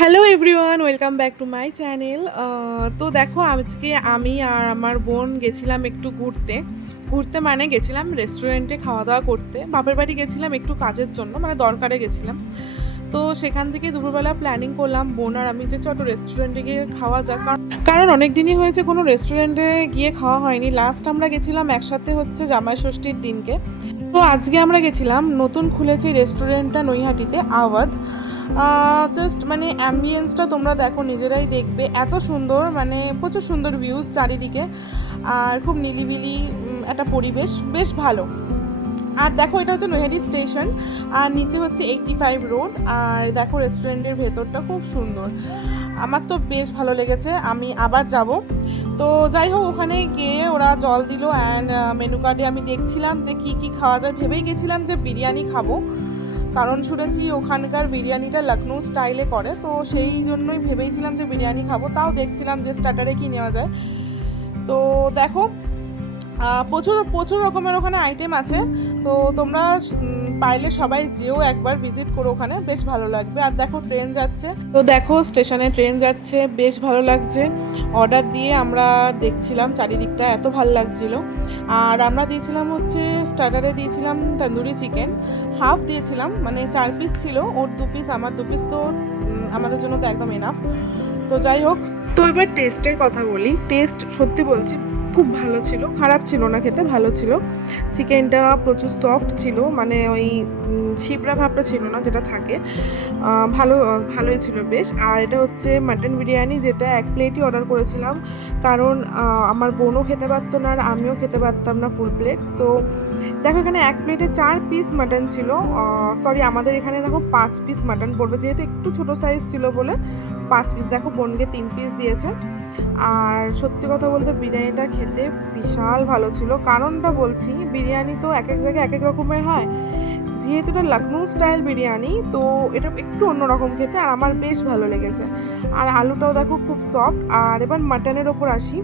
Hello everyone, welcome back to my channel. তো দেখো, আজকে আমি আর আমার বোন গেছিলাম একটু ঘুরতে। ঘুরতে মানে গেছিলাম রেস্টুরেন্টে খাওয়া দাওয়া করতে। বাপের বাড়ি গেছিলাম একটু কাজের জন্য, মানে দরকারে গেছিলাম। তো সেখান থেকে দুপুরবেলা প্ল্যানিং করলাম বোন আর আমি যে চলো রেস্টুরেন্টে গিয়ে খাওয়া যাক, কারণ অনেক দিনই হয়েছে কোনো রেস্টুরেন্টে গিয়ে খাওয়া হয়নি। লাস্ট আমরা গেছিলাম একসাথে হচ্ছে জামাই ষষ্ঠীর দিনকে। তো আজকে আমরা গেছিলাম, নতুন খুলেছে রেস্টুরেন্টটা নৈহাটিতে, আওয়াধ। জাস্ট মানে অ্যাম্বিয়েন্সটা তোমরা দেখো, নিজেরাই দেখবে, এত সুন্দর, মানে প্রচুর সুন্দর ভিউজ চারিদিকে, আর খুব নিলিবিলি একটা পরিবেশ, বেশ ভালো। আর দেখো, এটা হচ্ছে নৈহাটি স্টেশন, আর নিচে হচ্ছে 85 রোড। আর দেখো রেস্টুরেন্টের ভেতরটা খুব সুন্দর, আমার তো বেশ ভালো লেগেছে, আমি আবার যাব। তো যাই হোক, ওখানে গিয়ে ওরা জল দিল, অ্যান্ড মেনু কার্ডে আমি দেখছিলাম যে কি কি খাওয়া যায়। ভেবেই গেছিলাম যে বিরিয়ানি খাবো, কারণ শুনেছি ওখানকার বিরিয়ানিটা লখনৌ স্টাইলে করে, তো সেই জন্যই ভেবেইছিলাম যে বিরিয়ানি খাবো। তাও দেখছিলাম যে স্টার্টারে কি নেওয়া যায়। তো দেখো, প্রচুর প্রচুর রকমের ওখানে আইটেম আছে। তো তোমরা পারলে সবাই যেও, একবার ভিজিট করো, ওখানে বেশ ভালো লাগবে। আর দেখো ট্রেন যাচ্ছে, তো দেখো স্টেশনে ট্রেন যাচ্ছে, বেশ ভালো লাগছে। অর্ডার দিয়ে আমরা দেখছিলাম চারিদিকটা, এত ভালো লাগছিল। আর আমরা দিয়েছিলাম হচ্ছে স্টার্টারে দিয়েছিলাম তন্দুরি চিকেন, হাফ দিয়েছিলাম, মানে 4 পিস ছিল, ওর 2 পিস আমার 2 পিস, তো আমাদের জন্য তো একদম এনাফ। তো যাই হোক, তো এবার টেস্টের কথা বলি। টেস্ট সত্যি বলছি খুব ভালো ছিল, খারাপ ছিল না, খেতে ভালো ছিল। চিকেনটা প্রচুর সফট ছিল, মানে ওই ছিবড়া ভাবটা ছিল না যেটা থাকে। ভালোই ছিল বেশ। আর এটা হচ্ছে মাটন বিরিয়ানি, যেটা 1 প্লেটই অর্ডার করেছিলাম, কারণ আমার বোনও খেতে পারতো না আর আমিও খেতে পারতাম না ফুল প্লেট। তো দেখো, এখানে 1 প্লেটে 4 পিস মাটন ছিল। সরি, আমাদের এখানে দেখো 5 পিস মাটন পড়বে, যেহেতু একটু ছোটো সাইজ ছিল বলে 5 পিস। দেখো বোনকে 3 পিস দিয়েছে। আর সত্যি কথা বলতে বিরিয়ানিটা খেতে বিশাল ভালো ছিল। কারণটা বলছি, বিরিয়ানি তো এক এক জায়গায় এক এক রকমের হয়, যেহেতু এটা লখনৌ স্টাইল বিরিয়ানি, তো এটা একটু অন্যরকম খেতে, আর আমার বেশ ভালো লেগেছে। আর আলুটাও দেখো খুব সফট। আর এবার মাটনের ওপর আসি।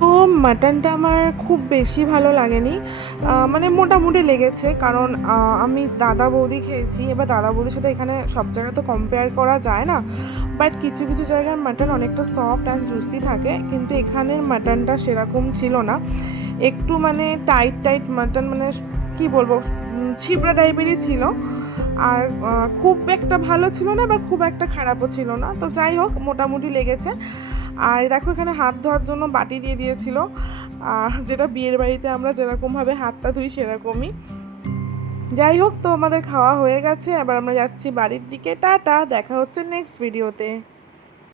তো মাটনটা আমার খুব বেশি ভালো লাগেনি, মানে মোটামুটি লেগেছে, কারণ আমি দাদা বৌদি খেয়েছি। এবার দাদা বৌদির সাথে এখানে সব জায়গায় তো কম্পেয়ার করা যায় না, বাট কিছু কিছু জায়গার মাটন অনেকটা সফট অ্যান্ড জুসি থাকে, কিন্তু এখানের মাটনটা সেরকম ছিল না, একটু মানে টাইট টাইট মাটন, মানে কি বলবো, ছিবড়া টাইপেরই ছিল। আর খুব একটা ভালো ছিল না, বা খুব একটা খারাপও ছিল না। তো যাই হোক, মোটামুটি লেগেছে। আর দেখো, এখানে হাত ধোয়ার জন্য বাটি দিয়ে দিয়েছিল, যেটা বিয়ের বাড়িতে আমরা যেরকমভাবে হাতটা ধুই সেরকমই। যাই হোক, তো আমাদের খাওয়া হয়ে গেছে, এবার আমরা যাচ্ছি বাড়ির দিকে। টাটা, দেখা হচ্ছে নেক্সট ভিডিওতে।